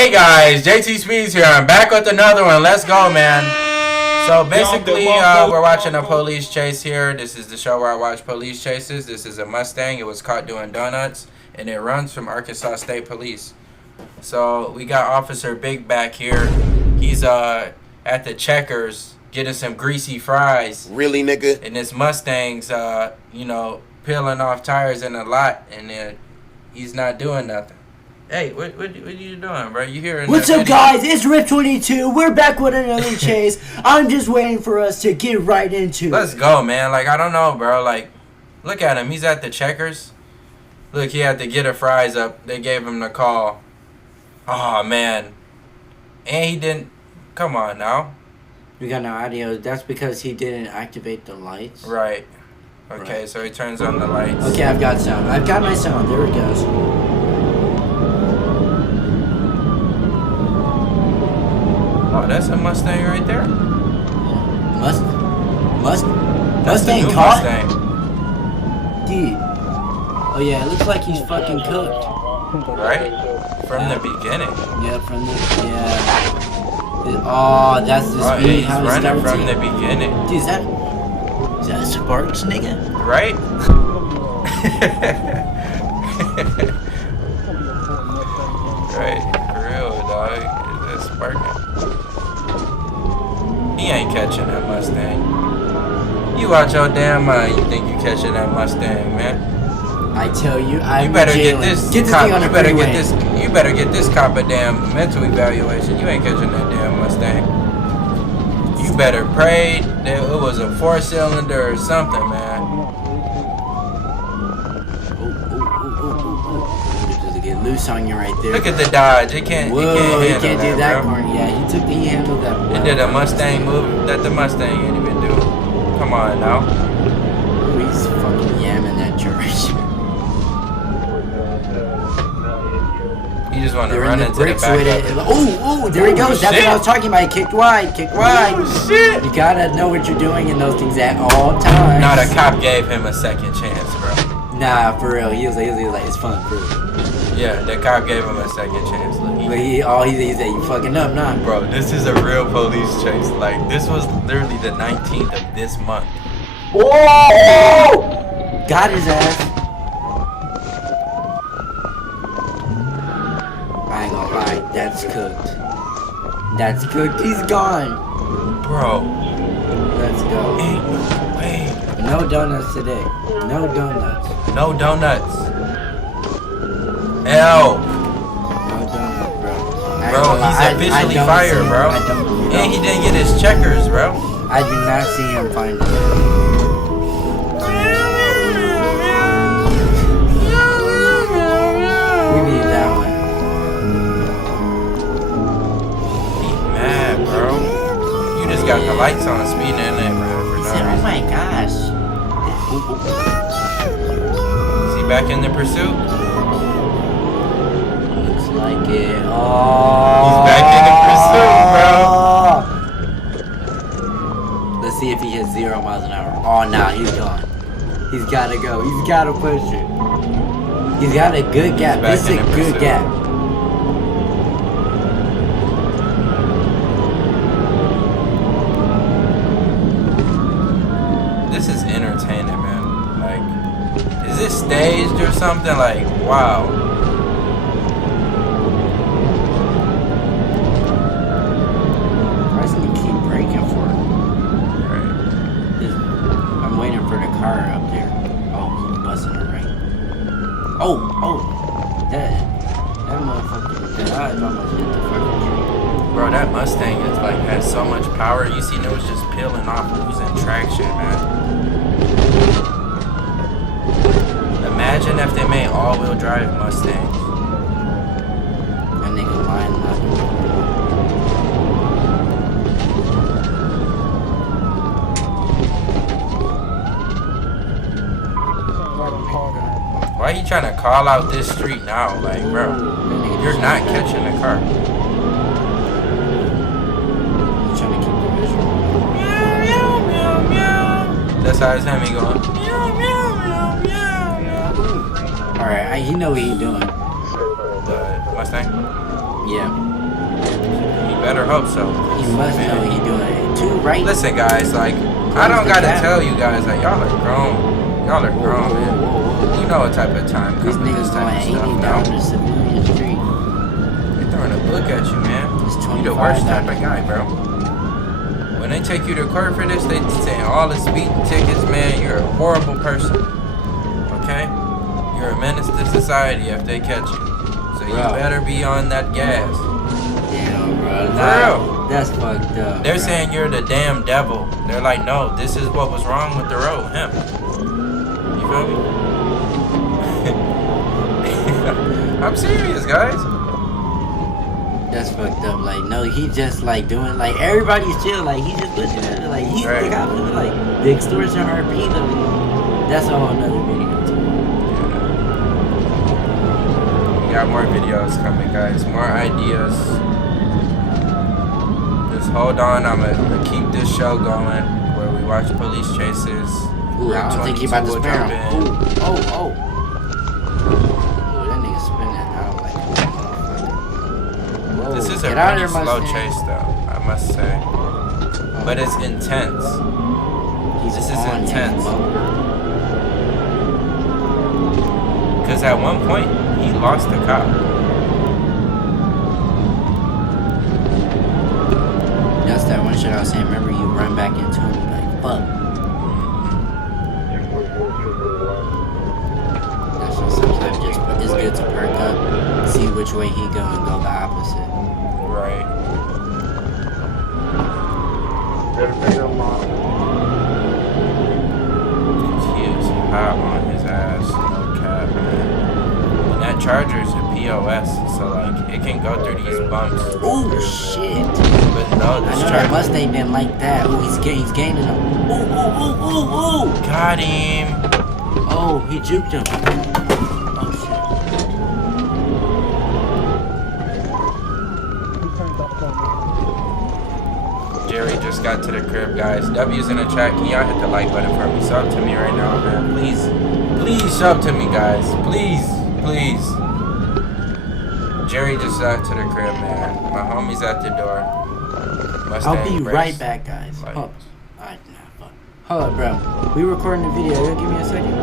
Hey guys, JTSpeeds here. I'm back with another one. Let's go, man. So basically, we're watching a police chase here. This is the show where I watch police chases. This is a Mustang. It was caught doing donuts, and it runs from Arkansas State Police. So we got Officer Big back here. He's at the Checkers getting some greasy fries. Really, nigga? And this Mustang's peeling off tires in a lot, and he's not doing nothing. Hey, what are you doing, bro? You hearing? What's up, guys? It's Rip22. We're back with another chase. I'm just waiting for us to get right into it. Let's go, man. Like, I don't know, bro. Like, look at him. He's at the Checkers. Look, he had to get a fries up. They gave him the call. Oh, man. And he didn't. Come on now. We got no audio. That's because he didn't activate the lights. Right. Okay, so he turns on the lights. Okay, I've got sound. I've got my sound. There it goes. Oh, that's a Mustang right there. Mustang caught? Mustang. Dude. Oh yeah, it looks like he's fucking cooked. Right? From the beginning. Yeah, Oh, that's the speed. He's running from the beginning. Dude, is that a Sparks, nigga? Right? Right, for real, dog. It's sparking. He ain't catching that Mustang. You watch your damn mind. You think you catching that Mustang, man? I tell you, you better get this cop. You better get this cop a damn mental evaluation. You ain't catching that damn Mustang. You better pray that it was a 4-cylinder or something, man. Get loose on you right there. Look at the Dodge. It can't. Whoa, it can't do that bro. corner. Yeah, he handled that. It did a Mustang move that the Mustang ain't even do. Come on now. Ooh, he's fucking yamming that charge. You just want to run into the back with it. Oh, there he goes. That's what I was talking about. He kicked wide. Oh, shit. You gotta know what you're doing in those things at all times. No, the cop gave him a second chance, bro. Nah, for real. He was like, it's fun, for real. Yeah, the cop gave him a second chance. Look, he said, you fucking up, nah. Bro, this is a real police chase. Like, this was literally the 19th of this month. Whoa! Got his ass. I ain't gonna lie, that's cooked. That's cooked. He's gone. Bro. Let's go. Ain't no way. No donuts today. No donuts. No donuts. L. No donut, bro. Bro, he's officially fired, bro. And he didn't get his checkers, bro. I did not see him find it. We need that one. He's mad, bro. You just got the lights on speeding in there, bro. He said, oh my gosh. Is he back in the pursuit? Like it. Oh. He's back in the pursuit, bro. Let's see if he hits 0 miles an hour. Oh, nah, he's gone. He's gotta go. He's gotta push it. He's got a good gap. This is a good gap. This is entertaining, man. Like, is this staged or something? Like, wow. Oh, that motherfucker, that eyes almost hit the fucking tree. Bro, that Mustang is like, has so much power. You seen it was just peeling off, losing traction, man. Imagine if they made all-wheel drive Mustangs. That nigga lying up. Why are you trying to call out this street now? Like, bro, you're not catching the car. He's trying to keep the visual. Meow, meow, meow, meow. That's how his Hemi going. Meow, meow, meow, meow, meow. Alright, he know what he doing. The Mustang? Yeah. You better hope so. He must know what he doing. Too right. Listen, guys, like, I don't gotta tell you guys, like, y'all are grown. Y'all are grown, man. You know what type of time These coming this niggas type of going 80 stuff, down no? the civilian street. They're throwing a book at you, man. It's You the worst 25 type of guy, bro. When they take you to court for this, they say all the speeding tickets, man. You're a horrible person. Okay? You're a menace to society if they catch you. So you better be on that gas. Damn, bro. For real. That's fucked up. They're bro. saying you're the damn devil. They're like, no, this is what was wrong with the road. Him. You feel me? I'm serious, guys. That's fucked up. Like, no, he just like doing like everybody's chill. Like he just looking at it. Like he's Right. the guy doing like the extortion RP though. That's a whole nother video too. We got more videos coming, guys. More ideas. Just hold on. I'm gonna keep this show going where we watch police chases. Ooh, I don't think he about to will spam. jump in. Ooh, oh. Ooh, that nigga spinning out like a motherfucker. Whoa, This is a get out of pretty there, slow Mustang. chase, though, I must say. But it's intense. He's This is on his intense. motor. Because at one point, he lost the cop. That's that one shit I was saying. Remember, you run back into him like fuck. That's just sometimes just it's good to perk up, see which way he go and go the opposite. Right. He is hot on his ass. No cap, man. And that Charger is a POS, so like it can go through these bumps. Oh shit! But no, I this know that Charger Mustang didn't like that. Oh, he's gaining him. Oh! got him. Oh, he juked him. Oh shit! Jerry just got to the crib, guys. W's in the chat. Can y'all hit the like button for me? Sub to me right now, man. Please. Please sub to me, guys. Please. Please. Jerry just got to the crib, man. My homie's at the door. Mustang I'll be brace. right back, guys. Like- Hold. Alright, nah, fuck. Hold up, bro. We recording the video. You'll give me a second.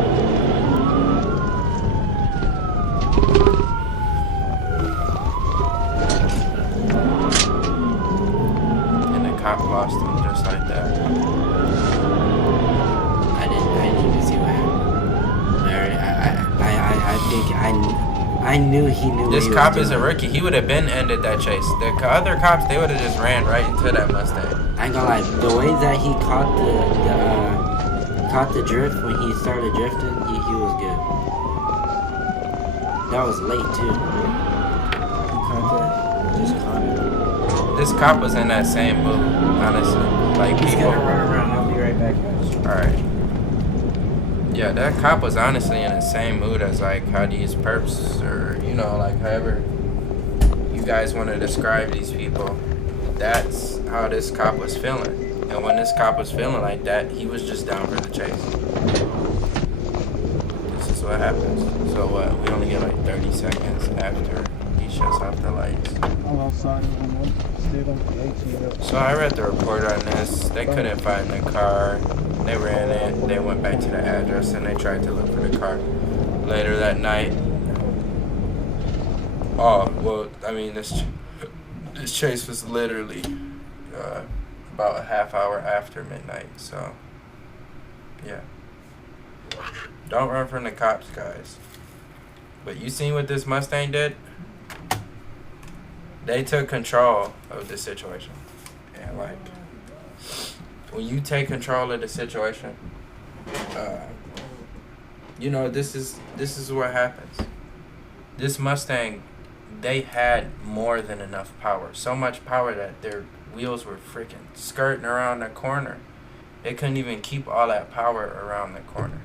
And the cop lost him just like that. I didn't even see what happened. I knew he knew. This what he cop was is a doing. rookie. He would have been ended that chase. The other cops, they would have just ran right into that Mustang. I ain't gonna lie. The way that he caught the drift when he started drifting, he was good. That was late too. He caught that. Just caught it. This cop was in that same mood, honestly. Like He's people. gonna run around. I'll be right back, guys. Alright. Yeah, that cop was honestly in the same mood as like how these perps or you know, like however you guys want to describe these people. That's how this cop was feeling. And when this cop was feeling like that, he was just down for the chase. This is what happens. So what? We only get like 30 seconds after he shuts off the lights. So I read the report on this. They couldn't find the car. They ran it. They went back to the address and they tried to look for the car later that night. Oh, well, I mean, this chase was literally about a half hour after midnight, so yeah. Don't run from the cops, guys. But you seen what this Mustang did? They took control of the situation. And like, when you take control of the situation, you know, this is what happens. This Mustang, they had more than enough power. So much power that their wheels were freaking skirting around the corner. They couldn't even keep all that power around the corner.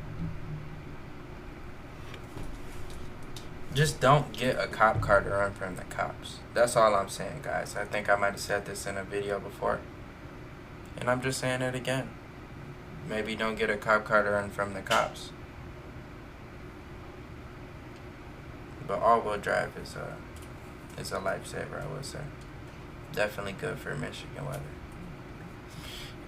Just don't get a cop car to run from the cops. That's all I'm saying, guys. I think I might have said this in a video before. And I'm just saying it again. Maybe don't get a cop car to run from the cops. But all-wheel drive is It's a lifesaver, I would say. Definitely good for Michigan weather.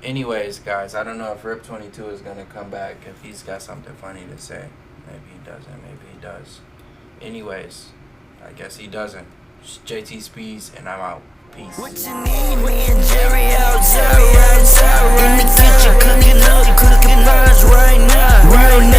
Anyways, guys, I don't know if Rip22 is going to come back, if he's got something funny to say. Maybe he doesn't, maybe he does. Anyways, I guess he doesn't. It's JTSpeeds, and I'm out. Peace. What you need, me and Jerry outside, in the kitchen cooking up, cooking bars right now.